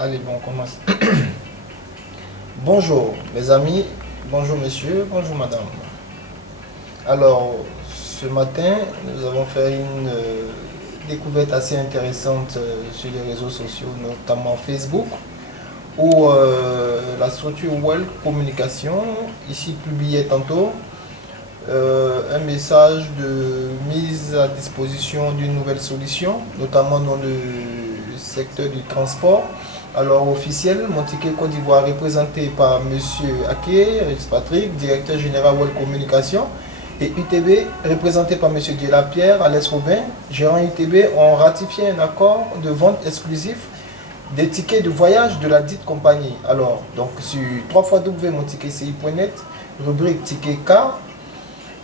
Allez, bon, on commence. Bonjour mes amis, bonjour messieurs, bonjour madame. Alors, ce matin, nous avons fait une découverte assez intéressante sur les réseaux sociaux, notamment Facebook, où la structure Well Communication, ici publiait tantôt, un message de mise à disposition d'une nouvelle solution, notamment dans le secteur du transport. Alors officiel, Montiké Côte d'Ivoire représenté par M. Ake Patrick, directeur général World Communication, et UTB représenté par M. Djelapierre Alès Robin, gérant UTB, ont ratifié un accord de vente exclusif des tickets de voyage de la dite compagnie. Alors, donc sur www.montikeci.net, rubrique ticket car,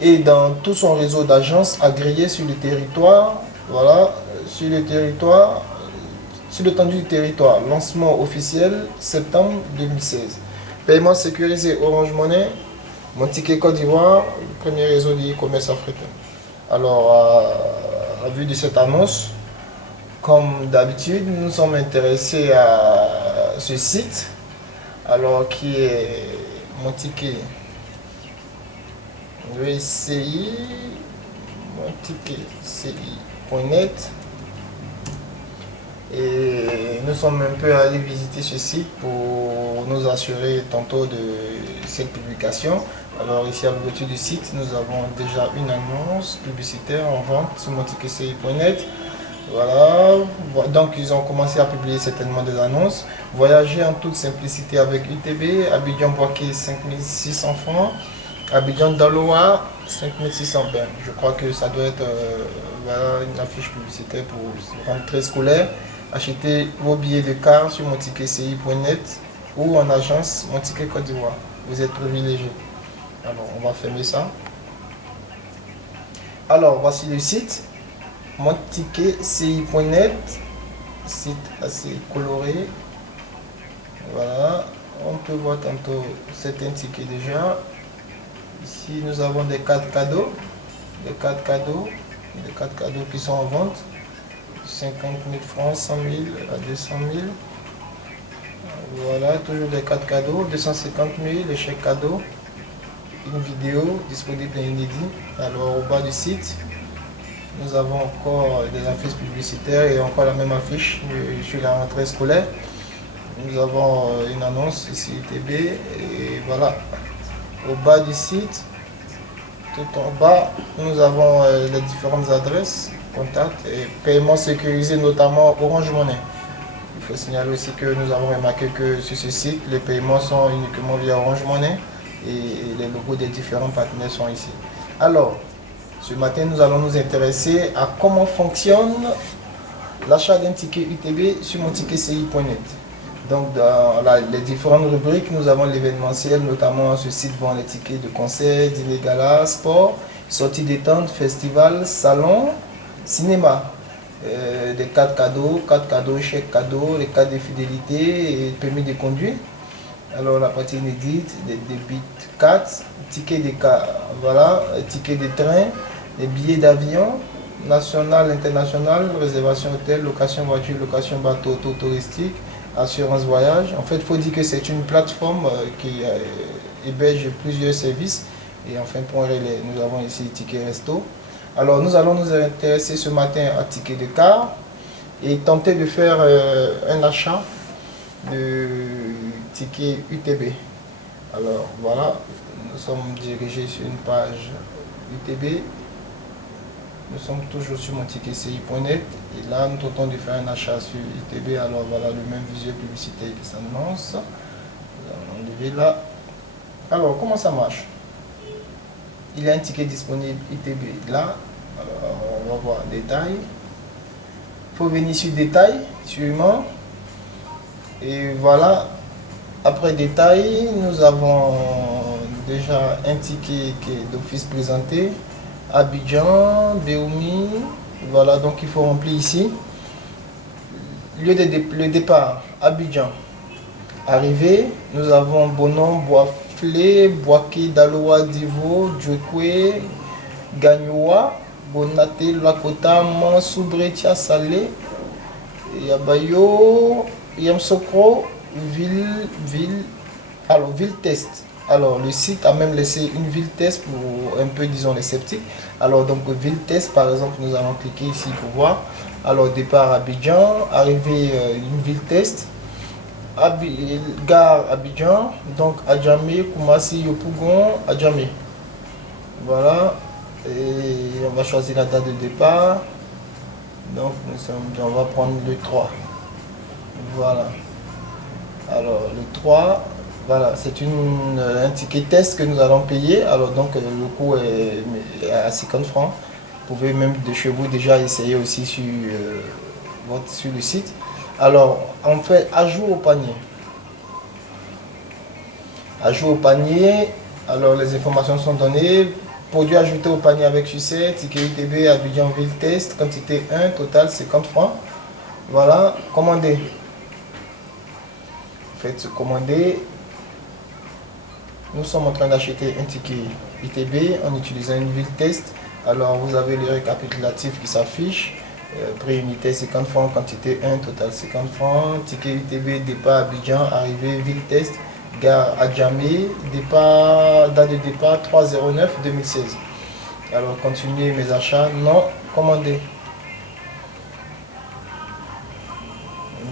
et dans tout son réseau d'agences agréées sur le territoire, voilà, sur l'étendue du territoire. Lancement officiel septembre 2016. Paiement sécurisé Orange Money, Montiké Côte d'Ivoire, le premier réseau de e-commerce africain. Alors, à vue de cette annonce, comme d'habitude, nous sommes intéressés à ce site, alors qui est montikeci.net. Et nous sommes un peu allés visiter ce site pour nous assurer tantôt de cette publication. Alors ici à l'ouverture du site, nous avons déjà une annonce publicitaire en vente sur montikeci.net. Voilà, donc ils ont commencé à publier certainement des annonces. Voyager en toute simplicité avec UTB, Abidjan-Boaké 5600 francs, Abidjan-Daloa 5600 francs. Je crois que ça doit être voilà, une affiche publicitaire pour rentrée scolaire. Achetez vos billets de car sur montikeci.net ou en agence Montiké Côte d'Ivoire. Vous êtes privilégiés. Alors, on va fermer ça. Alors, voici le site montikeci.net, site assez coloré. Voilà, on peut voir tantôt certains tickets déjà. Ici, nous avons des cartes cadeaux, des cartes cadeaux qui sont en vente. 50 000 francs, 100 000 à 200 000. Voilà, toujours des cartes cadeaux, 250 000, les chèques cadeaux. Une vidéo disponible et inédite. Alors au bas du site, nous avons encore des affiches publicitaires et encore la même affiche sur la rentrée scolaire. Nous avons une annonce ici UTB et voilà. Au bas du site, tout en bas, nous avons les différentes adresses, contacts et paiements sécurisés, notamment Orange Money. Il faut signaler aussi que nous avons remarqué que sur ce site, les paiements sont uniquement via Orange Money et les logos des différents partenaires sont ici. Alors, ce matin, nous allons nous intéresser à comment fonctionne l'achat d'un ticket UTB sur montikeci.net. Donc, dans les différentes rubriques, nous avons l'événementiel, notamment ce site vend les tickets de concerts, dîner gala, sport, sorties détente, festival, salon, cinéma. Des cartes cadeaux, chèques cadeaux, les cartes de fidélité et permis de conduire. Alors, la partie inédite, des débit cartes, tickets de car, voilà, tickets de train, des billets d'avion, national, international, réservation hôtel, location voiture, location bateau, auto touristique, assurance voyage. En fait, il faut dire que c'est une plateforme qui héberge plusieurs services. Et enfin, pour relais, nous avons ici ticket resto. Alors, nous allons nous intéresser ce matin à ticket de car et tenter de faire un achat de ticket UTB. Alors, voilà, nous sommes dirigés sur une page UTB. Nous sommes toujours sur montikeci.net et là nous tentons de faire un achat sur UTB. Alors voilà le même visuel publicitaire qui s'annonce. Nous allons enlever là. Alors comment ça marche? Il y a un ticket disponible UTB là. Alors on va voir détail. Il faut venir sur détail, suivant. Et voilà. Après détail, nous avons déjà un ticket qui est d'office présenté. Abidjan, Béoumi, voilà, donc il faut remplir ici. Lieu de le départ, Abidjan. Arrivée, nous avons Bonon, Boaflé, Boaké, Daloa, Divo, Djokwe, Gagnoua, Bonaté, Lakota, Mansoubre, Salé, Yabayo, Yamoussoukro, ville test. Alors le site a même laissé une ville test pour un peu, disons, les sceptiques. Alors donc ville test, par exemple, nous allons cliquer ici pour voir. Alors départ Abidjan, arrivée une ville test, gare Abidjan, donc Adjamé, Koumassi, Yopougon, Adjamé. Voilà, et on va choisir la date de départ. Donc on va prendre le 3. Voilà. Alors le 3. Voilà, c'est un ticket test que nous allons payer. Alors donc le coût est à 50 francs. Vous pouvez même de chez vous déjà essayer aussi sur le site. Alors on fait ajout au panier. Ajout au panier. Alors les informations sont données. Produit ajouté au panier avec succès. Ticket UTB Abidjan ville test. Quantité 1, total 50 francs. Voilà, commander. Faites commander. Nous sommes en train d'acheter un ticket ITB en utilisant une ville test. Alors vous avez le récapitulatif qui s'affiche. Prix unité 50 francs, quantité 1, total 50 francs. Ticket ITB, départ Abidjan, arrivée ville test, gare Adjamé, date de départ 3/09/2016. Alors continuer mes achats, non, commander.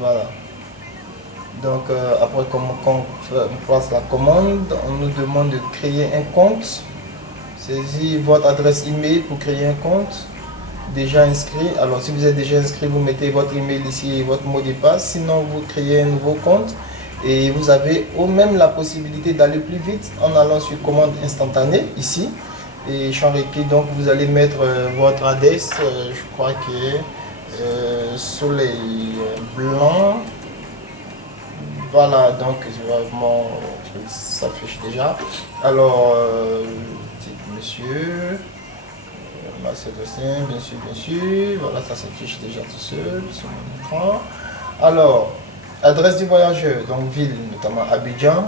Voilà. Donc après qu'on fasse la commande, on nous demande de créer un compte. Saisissez votre adresse email pour créer un compte. Déjà inscrit. Alors si vous êtes déjà inscrit, vous mettez votre email ici et votre mot de passe. Sinon vous créez un nouveau compte et vous avez même la possibilité d'aller plus vite en allant sur commande instantanée ici. Et champ requis, donc vous allez mettre votre adresse, je crois que soleil blanc. Voilà, donc mon truc s'affiche déjà. Alors, monsieur, Marcel Dossin, bien sûr. Voilà, ça s'affiche déjà tout seul sur mon écran. Alors, adresse du voyageur, donc ville, notamment Abidjan.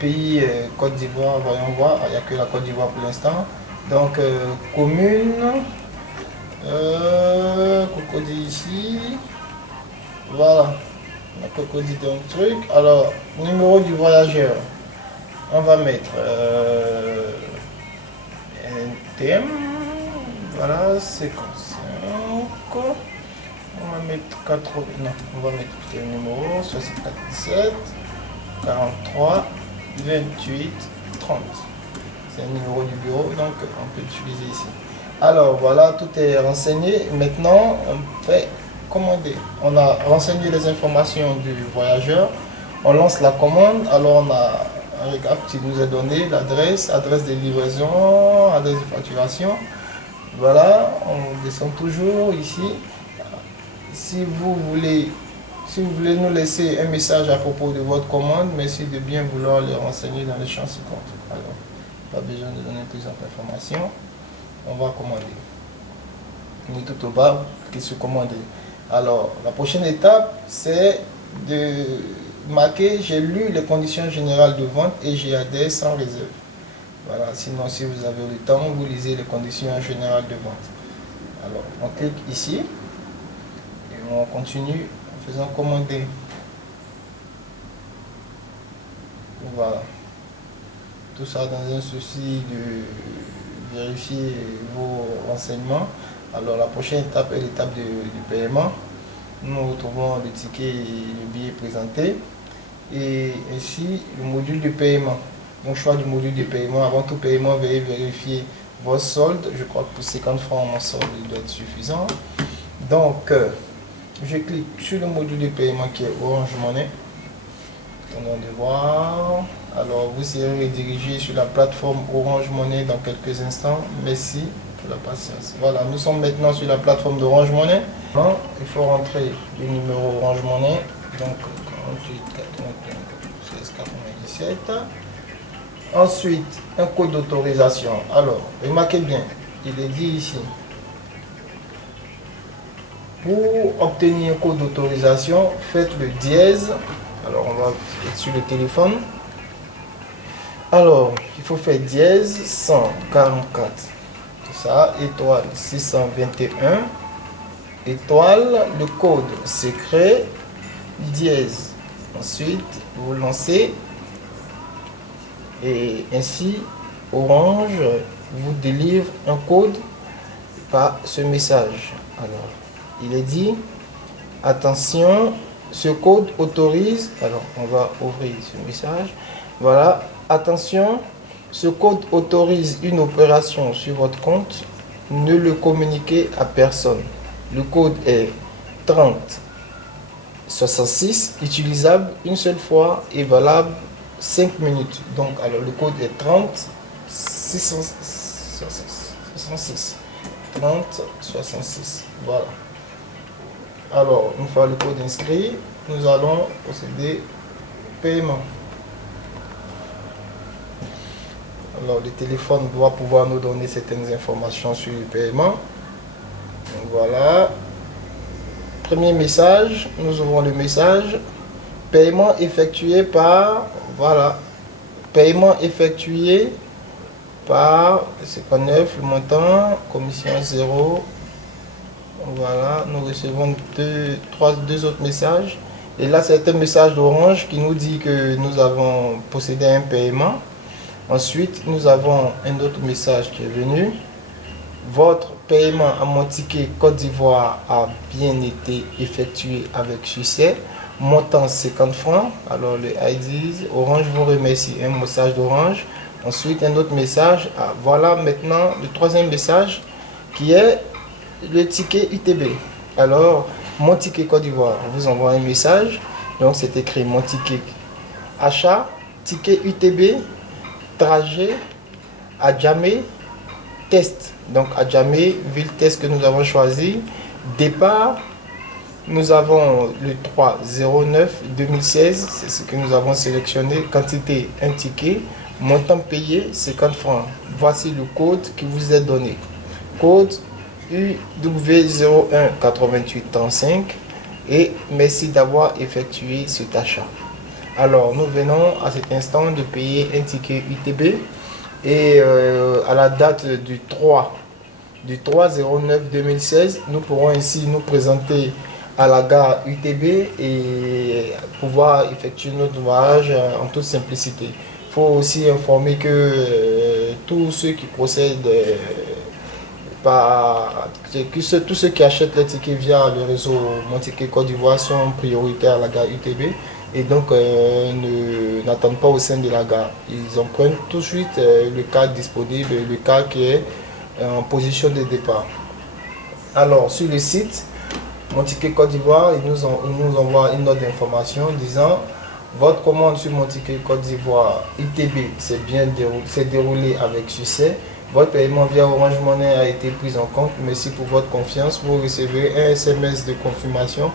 Pays, Côte d'Ivoire, voyons voir. Il n'y a que la Côte d'Ivoire pour l'instant. Donc, commune, Cocody ici. Voilà. La Cocody dans le truc. Alors, numéro du voyageur. On va mettre NTM. Voilà, 55. On va mettre 80. Non, on va mettre le numéro 6417 43 28 30. C'est un numéro du bureau, donc on peut l'utiliser ici. Alors voilà, tout est renseigné. Maintenant, on fait commander. On a renseigné les informations du voyageur. On lance la commande. Alors on a un récap qui nous a donné l'adresse, adresse de livraison, adresse de facturation. Voilà, on descend toujours ici. Si vous voulez nous laisser un message à propos de votre commande, merci de bien vouloir les renseigner dans le champ ci-contre. Alors, pas besoin de donner plus d'informations. On va commander. On est tout au bas, qui se commander. Alors, la prochaine étape, c'est de marquer, j'ai lu les conditions générales de vente et j'y adhère sans réserve. Voilà, sinon si vous avez le temps, vous lisez les conditions générales de vente. Alors, on clique ici et on continue en faisant commander. Voilà. Tout ça dans un souci de vérifier vos renseignements. Alors la prochaine étape est l'étape du paiement. Nous retrouvons le ticket et le billet présenté. Et ici, le module de paiement. Donc choix du module de paiement. Avant tout paiement, veuillez vérifier vos soldes. Je crois que pour 50 francs, mon solde doit être suffisant. Donc, je clique sur le module de paiement qui est Orange Money. On va voir. Alors, vous serez redirigé sur la plateforme Orange Money dans quelques instants. Merci pour la patience. Voilà, nous sommes maintenant sur la plateforme d'Orange Money. Il faut rentrer le numéro Orange Money. Donc, 48 81 16 97. Ensuite, un code d'autorisation. Alors, remarquez bien, il est dit ici. Pour obtenir un code d'autorisation, faites le dièse. Alors, on va être sur le téléphone. Alors, il faut faire dièse 144. Tout ça, étoile 621. Étoile, le code secret. dièse. Ensuite, vous lancez et ainsi Orange vous délivre un code par ce message. Alors, il est dit, attention, ce code autorise, alors on va ouvrir ce message, voilà, attention, ce code autorise une opération sur votre compte, ne le communiquez à personne. Le code est 3066, utilisable une seule fois et valable 5 minutes. Donc, alors le code est 3066. 3066. Voilà. Alors, une fois le code inscrit, nous allons procéder au paiement. Alors, le téléphone doit pouvoir nous donner certaines informations sur le paiement. Donc, voilà. Premier message, nous ouvrons le message. Paiement effectué par, voilà, paiement effectué par 59, le montant, commission 0. Voilà, nous recevons deux autres messages. Et là, c'est un message d'Orange qui nous dit que nous avons procédé à un paiement. Ensuite, nous avons un autre message qui est venu. Votre paiement à mon ticket Côte d'Ivoire a bien été effectué avec succès. Montant 50 francs. Alors, le ID, Orange vous remercie. Un message d'Orange. Ensuite, un autre message. Ah, voilà maintenant le troisième message qui est le ticket UTB. Alors, mon ticket Côte d'Ivoire vous envoie un message. Donc, c'est écrit mon ticket achat, ticket UTB, trajet, Adjamé, test. Donc, Adjamé, ville test que nous avons choisi. Départ, nous avons le 3/09/2016, c'est ce que nous avons sélectionné. Quantité, un ticket. Montant payé, 50 francs. Voici le code qui vous est donné. Code UW018835 et merci d'avoir effectué cet achat. Alors, nous venons à cet instant de payer un ticket UTB et à la date du 3/09/2016, nous pourrons ainsi nous présenter à la gare UTB et pouvoir effectuer notre voyage en toute simplicité. Il faut aussi informer que tous ceux qui procèdent tous ceux qui achètent les tickets via le réseau Mon Ticket Côte d'Ivoire sont prioritaires à la gare UTB et donc n'attendent pas au sein de la gare. Ils empruntent tout de suite le car disponible, le car qui est en position de départ. Alors sur le site Mon Ticket Côte d'Ivoire, ils nous envoient une note d'information disant votre commande sur Mon Ticket Côte d'Ivoire UTB s'est déroulée avec succès. Votre paiement via Orange Money a été pris en compte. Merci pour votre confiance. Vous recevez un SMS de confirmation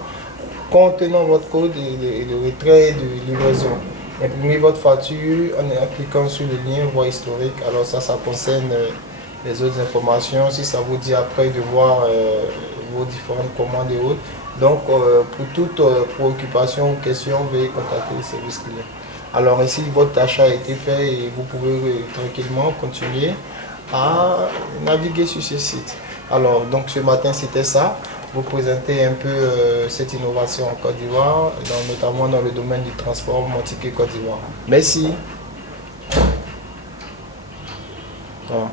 contenant votre code de retrait et de livraison. Imprimez votre facture en cliquant sur le lien voie historique. Alors ça concerne les autres informations. Si ça vous dit après de voir vos différentes commandes et autres. Donc pour toute préoccupation ou question, veuillez contacter le service client. Alors ici, votre achat a été fait et vous pouvez tranquillement continuer à naviguer sur ce site. Alors donc ce matin c'était ça, vous présenter un peu cette innovation en Côte d'Ivoire, notamment dans le domaine du transport Mon Ticket Côte d'Ivoire. Merci. Voilà.